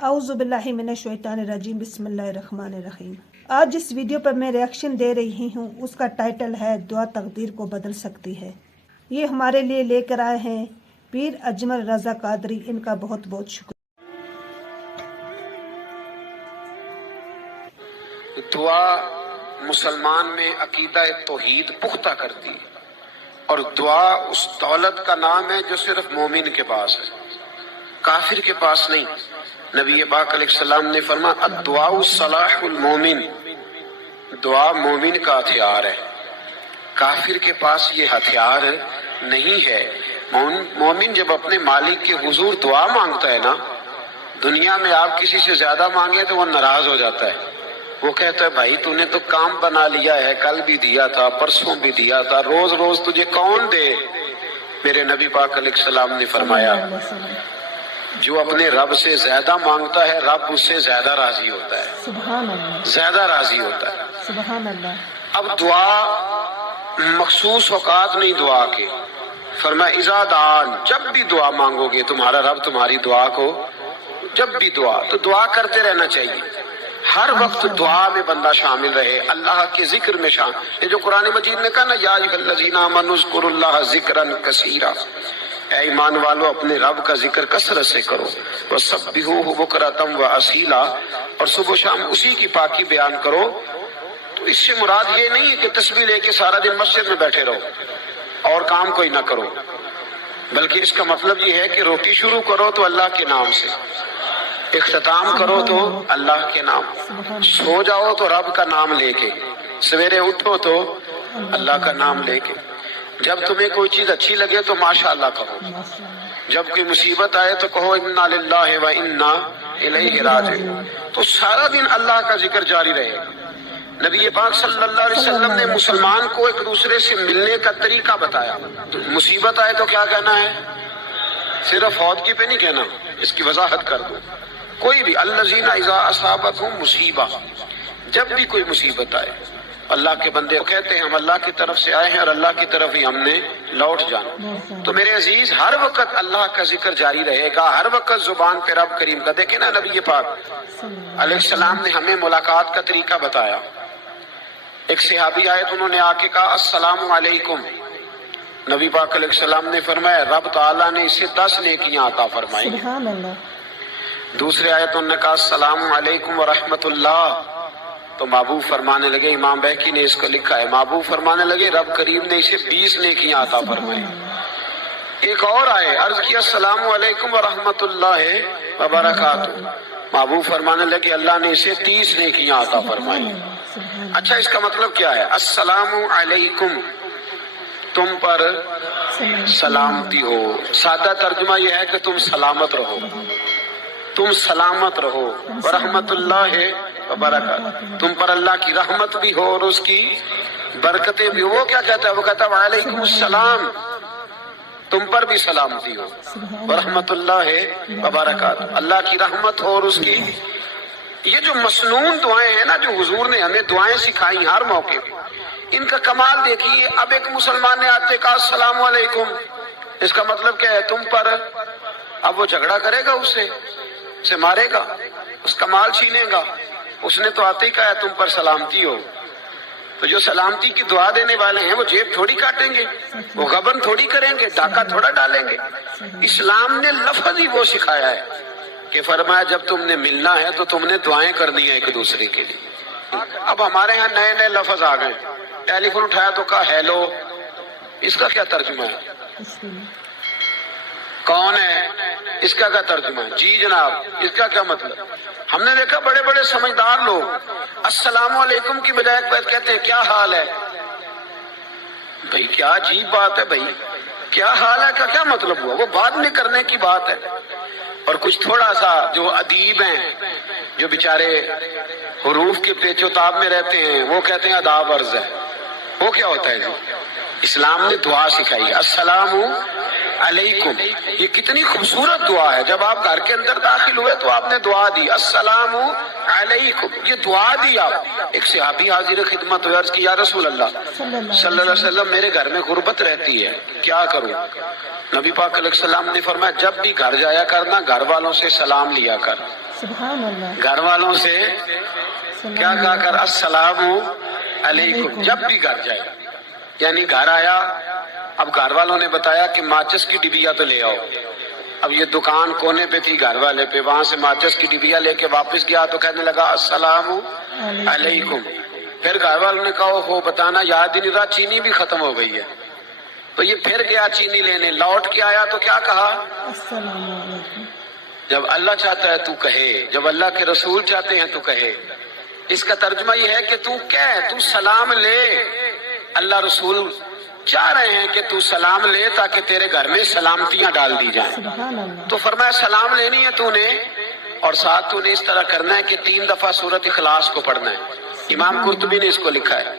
اعوذ باللہ من الشیطان الرجیم، بسم اللہ الرحمن الرحیم۔ آج جس ویڈیو پر میں ریاکشن دے رہی ہوں اس کا ٹائٹل ہے دعا تقدیر کو بدل سکتی ہے۔ یہ ہمارے لیے لے کر آئے ہیں پیر اجمل رضا قادری، ان کا بہت بہت شکریہ۔ دعا مسلمان میں عقیدہ توحید پختہ کرتی ہے، اور دعا اس دولت کا نام ہے جو صرف مومن کے پاس ہے، کافر کے پاس نہیں۔ نبی پاک علیہ السلام نے فرمایا الدعاء صلاح المومن، دعا مومن کا ہتھیار ہے، کافر کے پاس یہ ہتھیار نہیں ہے۔ مومن جب اپنے مالک کے حضور دعا مانگتا ہے نا، دنیا میں آپ کسی سے زیادہ مانگے تو وہ ناراض ہو جاتا ہے، وہ کہتا ہے بھائی تو نے تو کام بنا لیا ہے، کل بھی دیا تھا، پرسوں بھی دیا تھا، روز روز تجھے کون دے؟ میرے نبی پاک علیہ السلام نے فرمایا جو اپنے رب سے زیادہ مانگتا ہے رب اس سے زیادہ راضی ہوتا ہے، سبحان اللہ، زیادہ راضی ہوتا ہے۔ سبحان اللہ۔ اب دعا مخصوص اوقات نہیں دعا کے، فرمایا اذا دعان، جب بھی دعا مانگو گے تمہارا رب تمہاری دعا کو، جب بھی دعا تو دعا کرتے رہنا چاہیے، ہر وقت دعا میں بندہ شامل رہے، اللہ کے ذکر میں شامل۔ یہ جو قرآن مجید نے کہا نا یا ایھا الذین آمنوا اذکروا اللہ ذکرا کثیرا، اے ایمان والو اپنے رب کا ذکر کثرت سے کرو، وسبحوہ بکرۃ واصیلا، اور صبح و شام اسی کی پاکی بیان کرو۔ تو اس سے مراد یہ نہیں ہے کہ تسبیح لے کے سارا دن مسجد میں بیٹھے رہو اور کام کوئی نہ کرو، بلکہ اس کا مطلب یہ ہے کہ روٹی شروع کرو تو اللہ کے نام سے، اختتام کرو تو اللہ کے نام، سو جاؤ تو رب کا نام لے کے، سویرے اٹھو تو اللہ کا نام لے کے، جب تمہیں کوئی چیز اچھی لگے تو ماشاءاللہ کہو، جب کوئی مصیبت آئے تو کہو انا للہ و انا الیہ راجعون۔ تو سارا دن اللہ کا ذکر جاری رہے۔ نبی پاک صلی اللہ علیہ وسلم نے مسلمان کو ایک دوسرے سے ملنے کا طریقہ بتایا۔ تو مصیبت آئے تو کیا کہنا ہے؟ صرف فوت کی پہ نہیں کہنا، اس کی وضاحت کر دو۔ کوئی بھی الذین اذا اصابتہم مصیبہ، جب بھی کوئی مصیبت آئے، اللہ کے بندے کہتے ہیں ہم اللہ کی طرف سے آئے ہیں اور اللہ کی طرف ہی ہم نے لوٹ جانا۔ تو میرے عزیز ہر وقت اللہ کا ذکر جاری رہے گا، ہر وقت زبان پہ رب کریم کا۔ دیکھیں نا نبی پاک علیہ السلام نے ہمیں ملاقات کا طریقہ بتایا۔ ایک صحابی آئے تو انہوں نے آ کے کہا السلام علیکم، نبی پاک علیہ السلام نے فرمایا رب تعالیٰ نے اسے 10 نیکیاں عطا فرمائی۔ سبحان اللہ۔ دوسرے آئے تو انہوں نے کہا السلام علیکم ورحمۃ اللہ، تو محبوب فرمانے لگے، امام بہقی نے اس کو لکھا ہے، محبوب فرمانے لگے رب کریم نے اسے 20 نیکیاں عطا فرمائی۔ ایک اور آئے، عرض کیا السلام علیکم ورحمۃ اللہ وبرکاتہ، محبوب فرمانے لگے اللہ نے اسے 30 نیکیاں عطا فرمائی۔ اچھا اس کا مطلب کیا ہے؟ السلام علیکم، تم پر سلامتی ہو۔ سادہ ترجمہ یہ ہے کہ تم سلامت رہو، تم سلامت رہو، ورحمۃ اللہ وبرکاتہ، تم پر اللہ کی رحمت بھی ہو اور اس کی برکتیں بھی ہو۔ وہ کیا کہتا ہے؟ وہ کہتا ہے وعلیکم السلام، تم پر بھی سلامتی ہو، ورحمۃ اللہ وبرکاتہ، اللہ کی رحمت ہو اور اس کی۔ یہ جو مسنون دعائیں ہیں نا، جو حضور نے ہمیں دعائیں سکھائی ہر موقع پہ، ان کا کمال دیکھیے۔ اب ایک مسلمان نے آتے کہا السلام علیکم، اس کا مطلب کیا ہے؟ تم پر۔ اب وہ جھگڑا کرے گا، اسے مارے گا، اس کا مال چھینے گا؟ اس نے تو آتے ہی کہا تم پر سلامتی ہو۔ تو جو سلامتی کی دعا دینے والے ہیں وہ جیب تھوڑی کاٹیں گے، وہ غبن تھوڑی کریں گے، ڈاکہ تھوڑا ڈالیں گے۔ اسلام نے لفظ ہی وہ سکھایا ہے کہ فرمایا جب تم نے ملنا ہے تو تم نے دعائیں کرنی ہیں ایک دوسرے کے لیے۔ اب ہمارے ہاں نئے نئے لفظ آ گئے، ٹیلی فون اٹھایا تو کہا ہیلو، اس کا کیا ترجمہ ہے؟ کون ہے، اس کا کیا ترجمہ ہے؟ جی جناب، اس کا کیا مطلب؟ ہم نے دیکھا بڑے بڑے سمجھدار لوگ السلام علیکم کی بجائے کہتے ہیں کیا حال ہے۔ بھائی کیا عجیب بات ہے، بھائی کیا حال ہے کا کیا مطلب ہوا؟ وہ بعد میں کرنے کی بات ہے۔ اور کچھ تھوڑا سا جو ادیب ہیں، جو بیچارے حروف کے پیچ و تاب میں رہتے ہیں، وہ کہتے ہیں آداب عرض ہے۔ وہ کیا ہوتا ہے جی؟ اسلام نے دعا سکھائی السلام علیکم، یہ کتنی خوبصورت دعا ہے۔ جب آپ گھر کے اندر داخل ہوئے تو آپ نے دعا دی السلام علیکم، یہ دعا دی آپ۔ ایک صحابی حاضر خدمت ہوئے، عرض کی یا رسول اللہ صلی اللہ علیہ وسلم میرے گھر میں غربت رہتی ہے، کیا کروں؟ نبی پاک علیہ السلام نے فرمایا جب بھی گھر جایا کرنا گھر والوں سے سلام لیا کر، سبحان اللہ. گھر والوں سے کیا کہا کر السلام علیکم جب بھی گھر جائے. یعنی گھر آیا، اب گھر والوں نے بتایا کہ ماچس کی ڈبیا تو لے آؤ. اب یہ دکان کونے پہ تھی گھر والے پہ، وہاں سے ماچس کی ڈبیا لے کے واپس گیا تو کہنے لگا السلام علیکم. پھر گھر والوں نے کہا ہو بتانا یاد ہی نہیں رہا، چینی بھی ختم ہو گئی ہے. تو یہ پھر گیا چینی لینے، لوٹ کے آیا تو کیا کہا السلام علیکم. جب اللہ چاہتا ہے تو کہے، جب اللہ کے رسول چاہتے ہیں تو کہے. اس کا ترجمہ یہ ہے کہ تو کہہ، تو سلام لے. اللہ رسول چاہ رہے ہیں کہ تو سلام لے تاکہ تیرے گھر میں سلامتیاں ڈال دی جائیں. سبحان اللہ. تو فرمایا سلام لینی ہے تو نے، اور ساتھ تو نے اس طرح کرنا ہے کہ 3 دفعہ سورۃ اخلاص کو پڑھنا ہے. امام قرطبی نے اس کو لکھا ہے.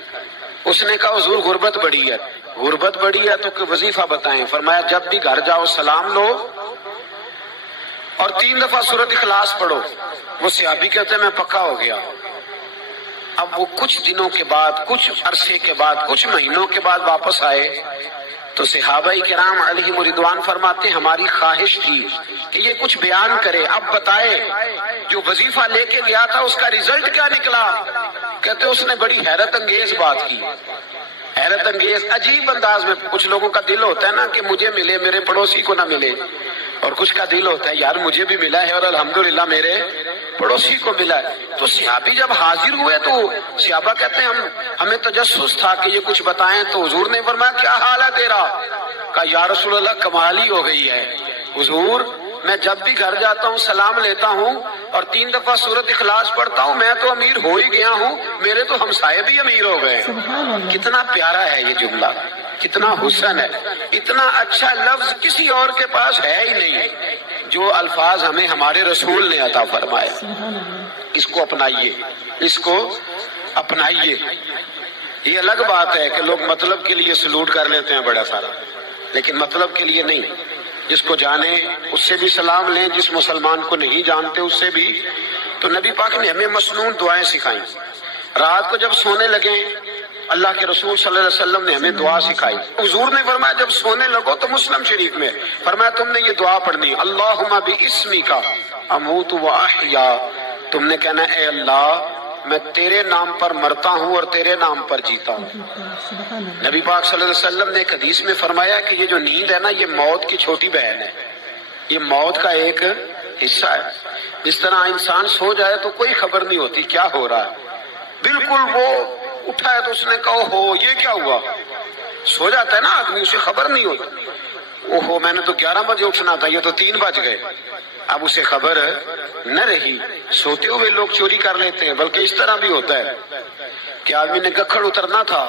اس نے کہا حضور غربت بڑی ہے. غربت بڑی ہے تو کہ وظیفہ بتائیں. فرمایا جب بھی گھر جاؤ سلام لو اور 3 دفعہ سورۃ اخلاص پڑھو. وہ صحابی کہتے ہیں میں پکا ہو گیا. اب وہ کچھ دنوں کے بعد، کچھ عرصے کے بعد، کچھ مہینوں کے بعد واپس آئے تو صحابہ کرام علیہم رضوان فرماتے ہیں ہماری خواہش تھی کہ یہ کچھ بیان کرے، اب بتائے جو وظیفہ لے کے گیا تھا اس کا ریزلٹ کیا نکلا. کہتے اس نے بڑی حیرت انگیز بات کی، حیرت انگیز عجیب انداز میں. کچھ لوگوں کا دل ہوتا ہے نا کہ مجھے ملے میرے پڑوسی کو نہ ملے، اور کچھ کا دل ہوتا ہے یار مجھے بھی ملا ہے اور الحمدللہ میرے پڑوسی کو ملا ہے. تو صحابی جب حاضر ہوئے تو صحابہ کہتے ہیں ہمیں تجسس تھا کہ یہ کچھ بتائیں. تو حضور نے فرمایا کیا حال ہے تیرا؟ کہا یا رسول اللہ کمال ہی ہو گئی ہے حضور، میں جب بھی گھر جاتا ہوں سلام لیتا ہوں اور 3 دفعہ سورۃ اخلاص پڑھتا ہوں. میں تو امیر ہو ہی گیا ہوں، میرے تو ہمسائے بھی امیر ہو گئے. کتنا پیارا ہے یہ جملہ، کتنا حسن ہے. اتنا اچھا لفظ کسی اور کے پاس ہے ہی نہیں جو الفاظ ہمیں ہمارے رسول نے عطا فرمائے. اس کو اپنائیے، اس کو اپنائیے. یہ الگ بات ہے کہ لوگ مطلب کے لیے سلوٹ کر لیتے ہیں بڑا سارا، لیکن مطلب کے لیے نہیں. جس کو جانے اس سے بھی سلام لیں، جس مسلمان کو نہیں جانتے اس سے بھی. تو نبی پاک نے ہمیں مسنون دعائیں سکھائیں. رات کو جب سونے لگیں اللہ کے رسول صلی اللہ علیہ وسلم نے ہمیں دعا سکھائی. حضور نے فرمایا جب سونے لگو تو مسلم شریف میں فرمایا تم نے یہ دعا پڑھنی اللہم باسمک اموت و احیا. تم نے کہنا اے اللہ میں تیرے نام پر مرتا ہوں اور تیرے نام پر جیتا ہوں. نبی پاک صلی اللہ علیہ وسلم نے ایک حدیث میں فرمایا کہ یہ جو نیند ہے نا یہ موت کی چھوٹی بہن ہے، یہ موت کا ایک حصہ ہے. جس طرح انسان سو جائے تو کوئی خبر نہیں ہوتی کیا ہو رہا ہے، بالکل وہ اٹھا ہے تو اس نے کہا ہو یہ کیا ہوا. سو جاتا ہے نا آدمی، اسے خبر نہیں ہوتی. اوہو میں نے تو 11 بجے اٹھنا تھا، یہ تو 3 بج گئے. اب اسے خبر نہ رہی. سوتے ہوئے لوگ چوری کر لیتے ہیں، بلکہ اس طرح بھی ہوتا ہے کہ آدمی نے گکھڑ اترنا تھا،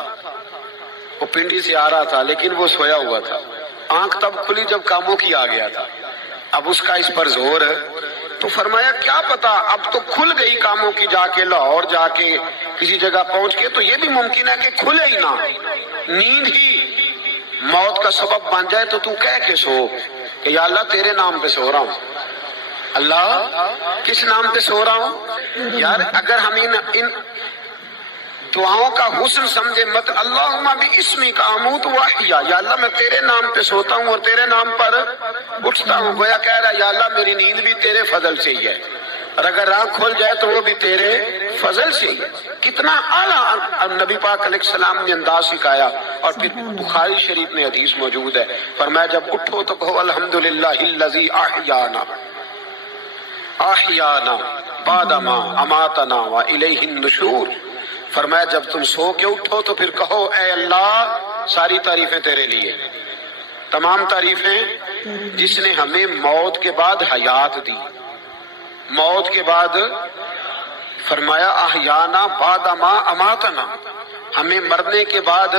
وہ پنڈی سے آ رہا تھا لیکن وہ سویا ہوا تھا. آنکھ تب کھلی جب کاموں کی آ گیا تھا. اب اس کا اس پر زور، تو فرمایا کیا پتا اب تو کھل گئی کاموں کی، جا کے لاہور جا کے کسی جگہ پہنچ کے. تو یہ بھی ممکن ہے کہ کھلے ہی نہ، نیند ہی موت کا سبب بن جائے. تو کہہ کے سو کہ یا اللہ تیرے نام پہ سو رہا ہوں. اللہ کس نام پہ سو رہا ہوں؟ یار اگر ہم ان دعاؤں کا حسن سمجھے مت اللہم باسمک اموت و احیا، یا اللہ میں تیرے نام پہ سوتا ہوں اور تیرے نام پر اٹھتا ہوں. گویا کہہ رہا یا اللہ میری نیند بھی تیرے فضل سے ہی ہے، اور اگر آنکھ کھل جائے تو وہ بھی تیرے فضل سے ہی. کتنا اعلیٰ نبی پاک علیہ السلام نے انداز سکھایا. اور پھر بخاری شریف میں حدیث موجود ہے، فرمایا جب اٹھو تو کہو الحمدللہ الذی احیانا بعد ما اماتنا والیہ النشور. فرمایا جب تم سو کے اٹھو تو پھر کہو اے اللہ ساری تعریفیں تیرے لیے، تمام تعریفیں جس نے ہمیں موت کے بعد حیات دی. موت کے بعد فرمایا احیانا بعد ما اماتنا، ہمیں مرنے کے بعد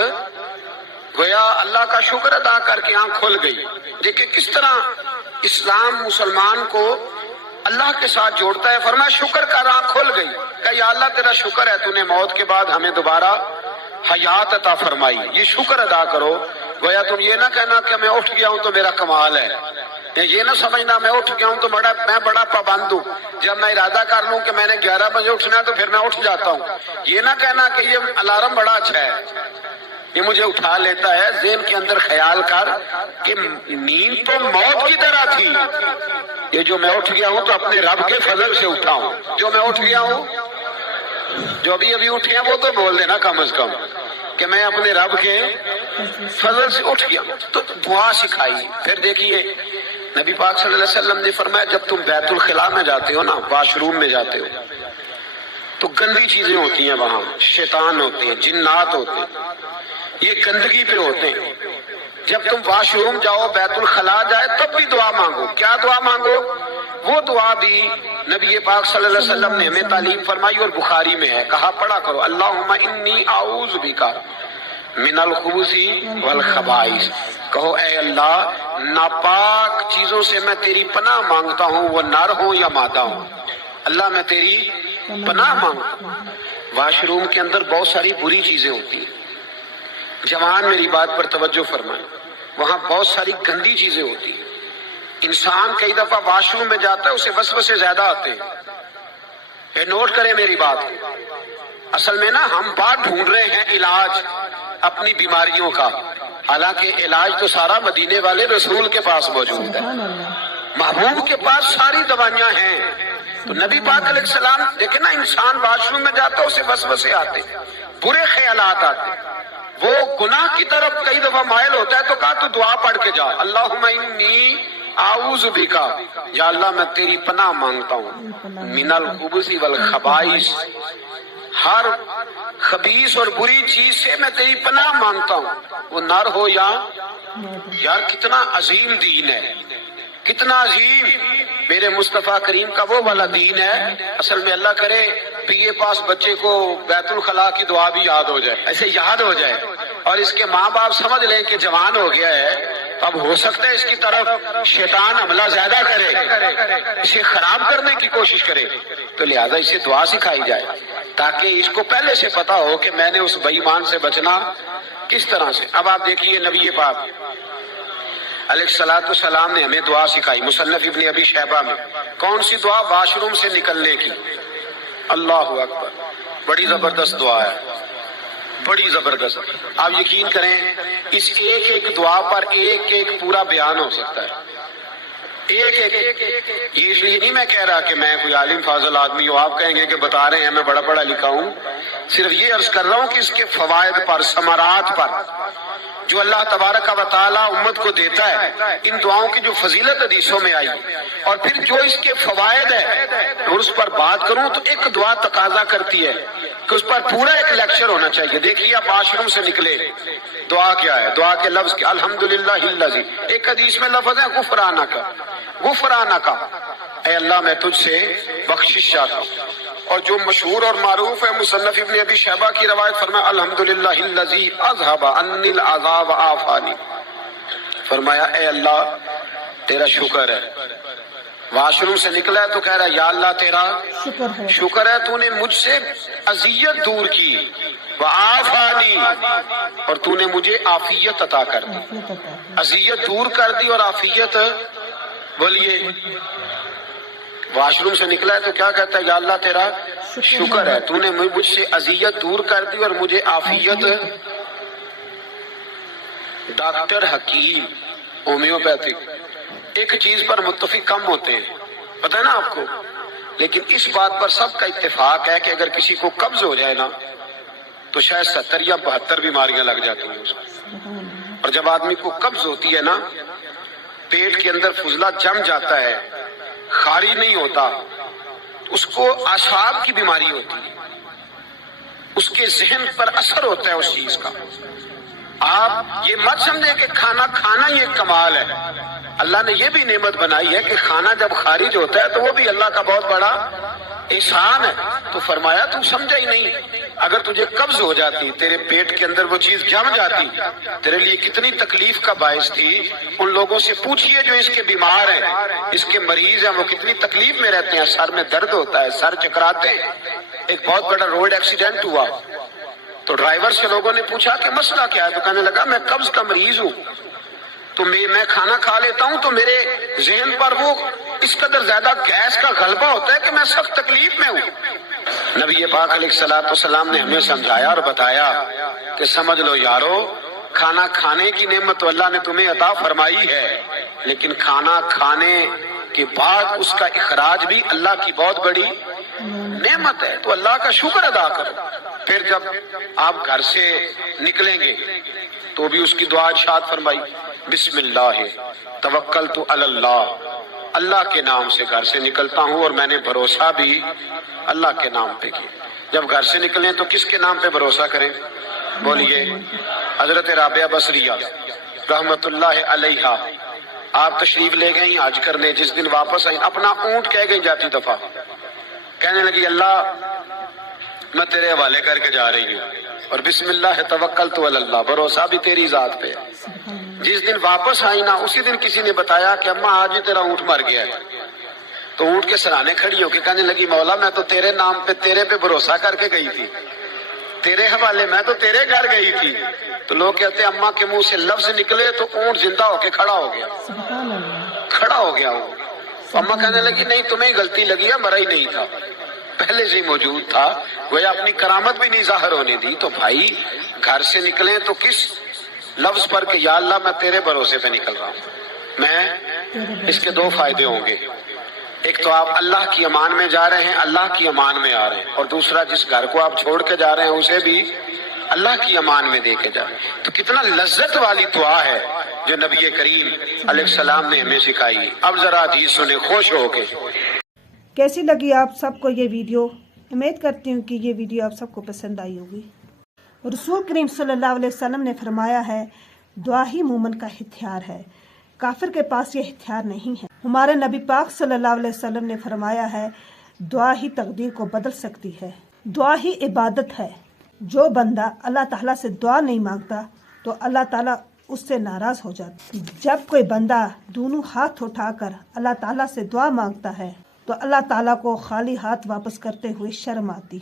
گویا اللہ کا شکر ادا کر کے آنکھ کھل گئی. دیکھیں کس طرح اسلام مسلمان کو اللہ کے ساتھ جوڑتا ہے. فرمایا شکر کر، آنکھ کھل گئی. کہ یا اللہ تیرا شکر ہے تو نے موت کے بعد ہمیں دوبارہ حیات عطا فرمائی، یہ شکر ادا کرو. گویا تم یہ نہ کہنا کہ میں اٹھ گیا ہوں تو میرا کمال ہے، یہ نہ سمجھنا میں اٹھ گیا ہوں تو میں بڑا پابند ہوں. جب میں ارادہ کر لوں کہ میں نے 11 بجے اٹھنا ہے تو پھر میں اٹھ جاتا ہوں. یہ نہ کہنا کہ یہ الارم بڑا اچھا ہے، یہ مجھے اٹھا لیتا ہے، ذہن کے اندر خیال کر کہ نیند تو موت کی طرح تھی، یہ جو میں اٹھ گیا ہوں تو اپنے رب کے فضل سے اٹھا ہوں، جو میں اٹھ گیا ہوں، جو ابھی اٹھے ہیں وہ تو بول دینا کم از کم کہ میں اپنے رب کے فضل سے اٹھ گیا. تو دعا سکھائی. پھر دیکھیے نبی پاک صلی اللہ علیہ وسلم نے فرمایا جب تم بیت الخلاء میں جاتے ہو نا، واش روم میں جاتے ہو، تو گندی چیزیں ہوتی ہیں وہاں، شیطان ہوتے ہیں، جنات ہوتے ہیں، یہ گندگی پہ ہوتے ہیں. جب تم واش روم جاؤ، بیت الخلاء جائے، تب بھی دعا مانگو. کیا دعا مانگو؟ وہ دعا بھی نبی پاک صلی اللہ علیہ وسلم نے ہمیں تعلیم فرمائی اور بخاری میں ہے، کہا پڑھا کرو اللہم انی اعوذ بک من الخبث والخبائث. کہو اے اللہ ناپاک چیزوں سے میں تیری پناہ مانگتا ہوں، وہ نر ہوں یا مادہ ہوں. اللہ میں تیری پناہ مانگتا ہوں. واش روم کے اندر بہت ساری بری چیزیں ہوتی ہیں. جوان میری بات پر توجہ فرمائیں، وہاں بہت ساری گندی چیزیں ہوتی ہیں. انسان کئی دفعہ واش روم میں جاتا ہے، اسے وسوسے زیادہ آتے ہیں. یہ نوٹ کریں میری بات. اصل میں نا ہم بات ڈھونڈ رہے ہیں علاج اپنی بیماریوں کا، حالانکہ علاج تو سارا مدینے والے رسول کے پاس موجود ہے، محبوب کے پاس ساری دوائیاں ہیں. تو نبی پاک علیہ السلام دیکھیں نا، انسان واش روم میں جاتا ہے اسے وسوسے آتے، برے خیالات آتے، وہ گناہ کی طرف کئی دفعہ مائل ہوتا ہے. تو کہا تو دعا پڑھ کے جا، اللہم انی اعوذ بکا، یا اللہ میں تیری پناہ مانگتا ہوں من الخبث والخبائث، ہر خبیث اور بری چیز سے میں تیری پناہ مانگتا ہوں، وہ نر ہو یا یار. کتنا عظیم دین ہے، کتنا عظیم میرے مصطفیٰ کریم کا وہ والا دین ہے. اصل میں اللہ کرے پی اے پاس بچے کو بیت الخلاء کی دعا بھی یاد ہو جائے، ایسے یاد ہو جائے، اور اس کے ماں باپ سمجھ لیں کہ جوان ہو گیا ہے، اب ہو سکتا ہے اس کی طرف شیطان حملہ زیادہ کرے، اسے خراب کرنے کی کوشش کرے، تو لہذا اسے دعا سکھائی جائے تاکہ اس کو پہلے سے پتا ہو کہ میں نے اس بے ایمان سے بچنا کس طرح سے. اب آپ دیکھیے نبی پاک علیہ الصلوۃ والسلام نے ہمیں دعا سکھائی مصنف ابن ابی شیبہ میں. کون سی دعا؟ واش روم سے نکلنے کی. اللہ اکبر، بڑی زبردست دعا ہے، بڑی زبردست. آپ یقین کریں اس ایک ایک دعا پر ایک ایک پورا بیان ہو سکتا ہے، ایک ایک. یہ اس لیے نہیں میں کہہ رہا کہ میں کوئی عالم فاضل آدمی ہوں، آپ کہیں گے کہ بتا رہے ہیں میں بڑا پڑھا لکھا ہوں. صرف یہ عرض کر رہا ہوں کہ اس کے فوائد پر، ثمرات پر جو اللہ تبارک و تعالی امت کو دیتا ہے، ان دعاؤں کی جو فضیلت حدیثوں میں آئی، اور پھر جو اس کے فوائد ہے، اور اس پر بات کروں تو ایک دعا تقاضا کرتی ہے کہ اس پر پورا ایک لیکچر ہونا چاہیے. دیکھیے آپ واش روم سے نکلے، دعا کیا ہے؟ دعا کے لفظ کیا؟ الحمدللہ الذی. ایک حدیث میں لفظ ہے غفرانک، غفرانک، اے اللہ میں تجھ سے بخشش چاہتا ہوں. اور جو مشہور اور معروف ہے مصنف ابن ابی شیبہ کی روایت، فرمایا الحمدللہ الذی اذھب عنی العذاب وعافانی. فرمایا اے اللہ تیرا شکر ہے. واش روم سے نکلا ہے تو کہہ رہا ہے یا اللہ تیرا شکر ہے، تو نے مجھ سے اذیت دور کی، وعافانی، اور تو نے مجھے عافیت عطا کر دی. اذیت دور کر دی اور عافیت. بولیے واش روم سے نکلا ہے تو کیا کہتا ہے؟ یا اللہ تیرا شکر ہے، تو نے مجھ سے اذیت دور کر دی اور مجھے عافیت. ڈاکٹر حکیم ہومیوپیتھک ایک چیز پر متفق کم ہوتے ہیں، پتہ ہے نا آپ کو، لیکن اس بات پر سب کا اتفاق ہے کہ اگر کسی کو قبض ہو جائے نا تو شاید 70 یا 72 بیماریاں لگ جاتی ہیں اس کو. اور جب آدمی کو قبض ہوتی ہے نا، پیٹ کے اندر فضلہ جم جاتا ہے، خارج نہیں ہوتا، اس کو اعصاب کی بیماری ہوتی ہے، اس کے ذہن پر اثر ہوتا ہے اس چیز کا. آپ یہ مت سمجھیں کہ کھانا کھانا یہ کمال ہے. اللہ نے یہ بھی نعمت بنائی ہے کہ کھانا جب خارج ہوتا ہے تو وہ بھی اللہ کا بہت بڑا احسان ہے. تو فرمایا تم سمجھا ہی نہیں، اگر تجھے قبض ہو جاتی، تیرے پیٹ کے اندر وہ چیز جم جاتی، تیرے لیے کتنی تکلیف کا باعث تھی. ان لوگوں سے پوچھئے جو اس کے بیمار ہیں، اس کے مریض ہیں، وہ کتنی تکلیف میں رہتے ہیں. سر میں درد ہوتا ہے، سر چکراتے ہیں. ایک بہت بڑا روڈ ایکسیڈنٹ ہوا تو ڈرائیور سے لوگوں نے پوچھا کہ مسئلہ کیا ہے؟ تو کہنے لگا میں قبض کا مریض ہوں، تو میں کھانا کھا لیتا ہوں تو میرے ذہن پر وہ اس قدر زیادہ گیس کا غلبہ ہوتا ہے کہ میں سخت تکلیف میں ہوں. نبی پاک علیہ الصلوۃ والسلام نے ہمیں سمجھایا اور بتایا کہ سمجھ لو یارو، کھانا کھانے کی نعمت تو اللہ نے تمہیں عطا فرمائی ہے، لیکن کھانا کھانے کے بعد اس کا اخراج بھی اللہ کی بہت بڑی نعمت ہے، تو اللہ کا شکر ادا کرو۔ پھر جب آپ گھر سے نکلیں گے تو بھی اس کی دعا ارشاد فرمائی، بسم اللہ توکلت علی اللہ، اللہ کے نام سے گھر سے نکلتا ہوں اور میں نے بھروسہ بھی اللہ کے نام پہ کیا۔ جب گھر سے نکلیں تو کس کے نام پہ بھروسہ کریں؟ بولیے۔ حضرت رابعہ بصریہ رحمت اللہ علیہا، آپ تشریف لے گئیں حج کرنے، جس دن واپس آئیں اپنا اونٹ کہہ گئی جاتی دفعہ، کہنے لگی اللہ میں تیرے حوالے کر کے جا رہی ہوں اور بسم اللہ توکلت علی اللہ، بھروسہ بھی تیری ذات پہ ہے۔ جس دن واپس آئی نا اسی دن کسی نے بتایا کہ اماں آج ہی تیرا اونٹ مر گیا ہے، تو اونٹ کے سرانے کھڑی ہو کے کہنے لگی مولا میں تو تیرے نام پہ تیرے پہ بھروسہ کر کے گئی تھی، تیرے حوالے میں تو تیرے گھر گئی تھی۔ تو لوگ کہتے ہیں اماں کے منہ سے لفظ نکلے تو اونٹ زندہ ہو کے کھڑا ہو گیا، کھڑا ہو گیا وہ۔ اماں کہنے لگی نہیں تمہیں غلطی لگی ہے، مرا ہی نہیں تھا، پہلے سے ہی موجود تھا، گویا اپنی کرامت بھی نہیں ظاہر ہونے دی۔ تو بھائی گھر سے نکلیں تو کس لفظ پر کہ یا اللہ میں تیرے بھروسے پہ نکل رہا ہوں، میں اس کے دو فائدے ہوں گے، ایک تو آپ اللہ کی امان میں جا رہے ہیں، اللہ کی امان میں آ رہے ہیں، اور دوسرا جس گھر کو آپ چھوڑ کے جا رہے ہیں اسے بھی اللہ کی امان میں دے کے جا رہے ہیں۔ تو کتنا لذت والی دعا ہے جو نبی کریم علیہ السلام نے ہمیں سکھائی۔ اب ذرا حدیث سنیں خوش ہو کے۔ کیسی لگی آپ سب کو یہ ویڈیو؟ امید کرتی ہوں کہ یہ ویڈیو آپ سب کو پسند آئی ہوگی۔ رسول کریم صلی اللہ علیہ وسلم نے فرمایا ہے دعا ہی مومن کا ہتھیار ہے، کافر کے پاس یہ ہتھیار نہیں ہے۔ ہمارے نبی پاک صلی اللہ علیہ وسلم نے فرمایا ہے دعا ہی تقدیر کو بدل سکتی ہے، دعا ہی عبادت ہے۔ جو بندہ اللہ تعالیٰ سے دعا نہیں مانگتا تو اللہ تعالیٰ اس سے ناراض ہو جاتا۔ جب کوئی بندہ دونوں ہاتھ اٹھا کر اللہ تعالیٰ سے دعا مانگتا ہے تو اللہ تعالیٰ کو خالی ہاتھ واپس کرتے ہوئے شرم آتی۔